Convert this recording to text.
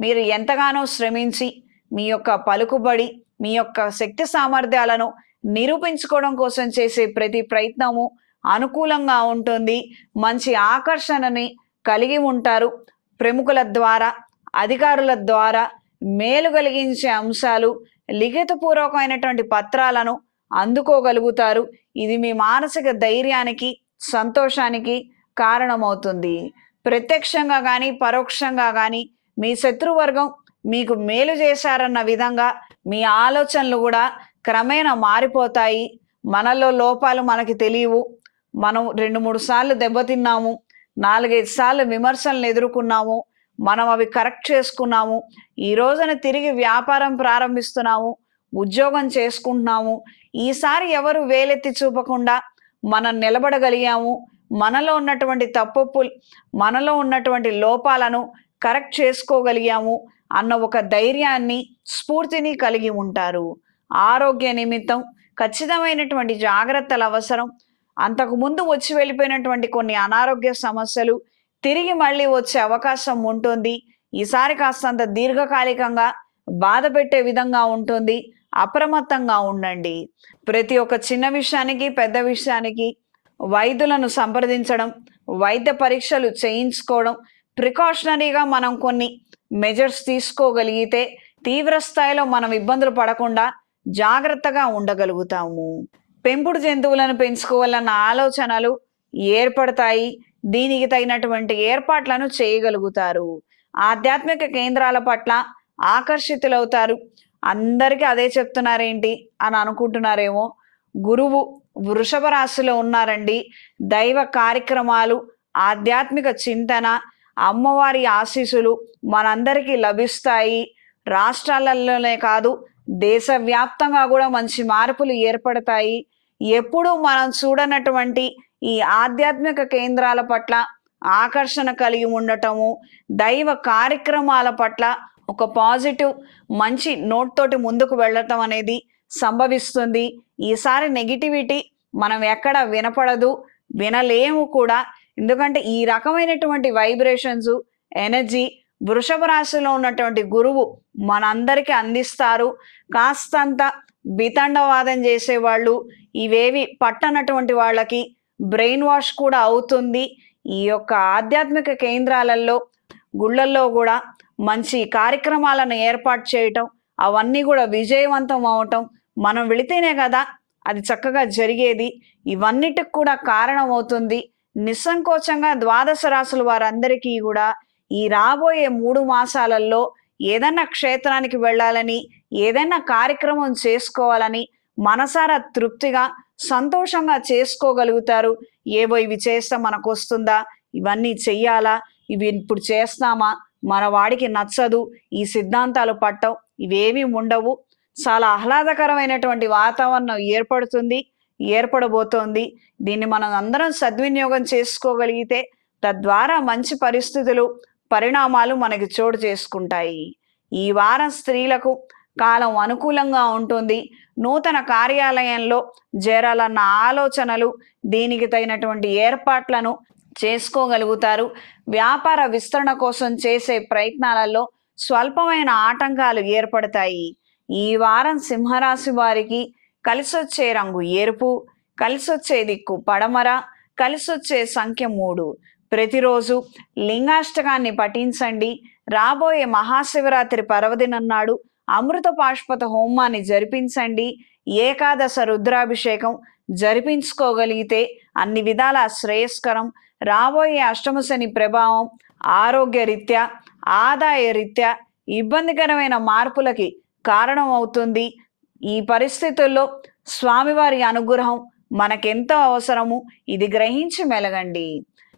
మీరు ఎంతగానో శ్రమించి మీ యొక్క పలుకుబడి మీ యొక్క శక్తి సామర్థ్యాలను నిరూపించుకోవడం కోసం చేసే ప్రతి ప్రయత్నము అనుకూలంగా ఉంటుంది. మంచి ఆకర్షణని కలిగి ఉంటారు. ప్రముఖుల ద్వారా అధికారుల ద్వారా మేలు కలిగించే అంశాలు లిఖితపూర్వకమైనటువంటి పత్రాలను అందుకోగలుగుతారు. ఇది మీ మానసిక ధైర్యానికి సంతోషానికి కారణమవుతుంది. ప్రత్యక్షంగా కానీ పరోక్షంగా కానీ మీ శత్రువర్గం మీకు మేలు చేశారన్న విధంగా మీ ఆలోచనలు కూడా క్రమేణా మారిపోతాయి. మనలో లోపాలు మనకి తెలియవు. మనం రెండు మూడు సార్లు దెబ్బతిన్నాము. నాలుగైదు సార్లు విమర్శలను ఎదుర్కొన్నాము. మనం అవి కరెక్ట్ చేసుకున్నాము. ఈ రోజున తిరిగి వ్యాపారం ప్రారంభిస్తున్నాము. ఉద్యోగం చేసుకుంటున్నాము. ఈసారి ఎవరు వేలెత్తి చూపకుండా మనం నిలబడగలిగాము. మనలో ఉన్నటువంటి తప్పులు మనలో ఉన్నటువంటి లోపాలను కరెక్ట్ చేసుకోగలిగాము అన్న ఒక ధైర్యాన్ని స్ఫూర్తిని కలిగి ఉంటారు. ఆరోగ్య నిమిత్తం ఖచ్చితమైనటువంటి జాగ్రత్తలు అవసరం. అంతకు ముందు వచ్చి వెళ్ళిపోయినటువంటి కొన్ని అనారోగ్య సమస్యలు తిరిగి మళ్ళీ వచ్చే అవకాశం ఉంటుంది. ఈసారి కాస్తంత దీర్ఘకాలికంగా బాధ పెట్టే విధంగా ఉంటుంది. అప్రమత్తంగా ఉండండి. ప్రతి ఒక్క చిన్న విషయానికి పెద్ద విషయానికి వైద్యులను సంప్రదించడం వైద్య పరీక్షలు చేయించుకోవడం ప్రికాషనరీగా మనం కొన్ని మెజర్స్ తీసుకోగలిగితే తీవ్ర స్థాయిలో మనం ఇబ్బందులు పడకుండా జాగ్రత్తగా ఉండగలుగుతాము. పెంపుడు జంతువులను పెంచుకోవాలన్న ఆలోచనలు ఏర్పడతాయి. దీనికి తగినటువంటి ఏర్పాట్లను చేయగలుగుతారు. ఆధ్యాత్మిక కేంద్రాల పట్ల ఆకర్షితులవుతారు. అందరికీ అదే చెప్తున్నారేంటి అని అనుకుంటున్నారేమో? గురువు వృషభ రాశిలో ఉన్నారండి. దైవ కార్యక్రమాలు ఆధ్యాత్మిక చింతన అమ్మవారి ఆశీస్సులు మనందరికీ లభిస్తాయి. రాష్ట్రాలలోనే కాదు దేశవ్యాప్తంగా కూడా మంచి మార్పులు ఏర్పడతాయి. ఎప్పుడూ మనం చూడనటువంటి ఈ ఆధ్యాత్మిక కేంద్రాల పట్ల ఆకర్షణ కలిగి ఉండటము దైవ కార్యక్రమాల పట్ల ఒక పాజిటివ్ మంచి నోట్ తోటి ముందుకు వెళ్ళటం అనేది సంభవిస్తుంది. ఈసారి నెగిటివిటీ మనం ఎక్కడ వినపడదు వినలేము కూడా. ఎందుకంటే ఈ రకమైనటువంటి వైబ్రేషన్స్ ఎనర్జీ వృషభ రాశిలో ఉన్నటువంటి గురువు మనందరికీ అందిస్తారు. కాస్తంత బితండవాదం చేసేవాళ్ళు ఇవేవి పట్టనటువంటి వాళ్ళకి బ్రెయిన్ వాష్ కూడా అవుతుంది. ఈ యొక్క ఆధ్యాత్మిక కేంద్రాలలో గుళ్ళల్లో కూడా మంచి కార్యక్రమాలను ఏర్పాటు చేయటం అవన్నీ కూడా విజయవంతం అవటం మనం వెళితేనే కదా అది చక్కగా జరిగేది. ఇవన్నిటికి కూడా కారణమవుతుంది. నిస్సంకోచంగా ద్వాదశ రాసుల వారందరికీ కూడా ఈ రాబోయే మూడు మాసాలలో ఏదన్నా క్షేత్రానికి వెళ్ళాలని ఏదైనా కార్యక్రమం చేసుకోవాలని మనసారా తృప్తిగా సంతోషంగా చేసుకోగలుగుతారు. ఏవో ఇవి చేస్తే మనకు వస్తుందా ఇవన్నీ చెయ్యాలా? ఇవి ఇప్పుడు చేస్తామా? మన వాడికి నచ్చదు. ఈ సిద్ధాంతాలు పట్టం ఇవేమీ ఉండవు. చాలా ఆహ్లాదకరమైనటువంటి వాతావరణం ఏర్పడుతుంది. ఏర్పడబోతోంది. దీన్ని మనం అందరం సద్వినియోగం చేసుకోగలిగితే తద్వారా మంచి పరిస్థితులు పరిణామాలు మనకి చోటు చేసుకుంటాయి. ఈ వారం స్త్రీలకు కాలం అనుకూలంగా ఉంటుంది. నూతన కార్యాలయంలో చేరాలన్న ఆలోచనలు దీనికి తగినటువంటి ఏర్పాట్లను చేసుకోగలుగుతారు. వ్యాపార విస్తరణ కోసం చేసే ప్రయత్నాలలో స్వల్పమైన ఆటంకాలు ఏర్పడతాయి. ఈ వారం సింహరాశి వారికి కలిసొచ్చే రంగు ఎరుపు కలిసొచ్చే దిక్కు పడమర కలిసొచ్చే సంఖ్య మూడు. ప్రతిరోజు లింగాష్టకాన్ని పఠించండి. రాబోయే మహాశివరాత్రి పర్వదినం నాడు అమృత పాష్పత హోమాన్ని జరిపించండి. ఏకాదశ రుద్రాభిషేకం జరిపించుకోగలిగితే అన్ని విధాల శ్రేయస్కరం. రాబోయే అష్టమ శని ప్రభావం ఆరోగ్య రీత్యా ఆదాయ రీత్యా ఇబ్బందికరమైన మార్పులకి కారణమవుతుంది. ఈ పరిస్థితుల్లో స్వామివారి అనుగ్రహం మనకెంతో అవసరము? ఇది గ్రహించి మెలగండి.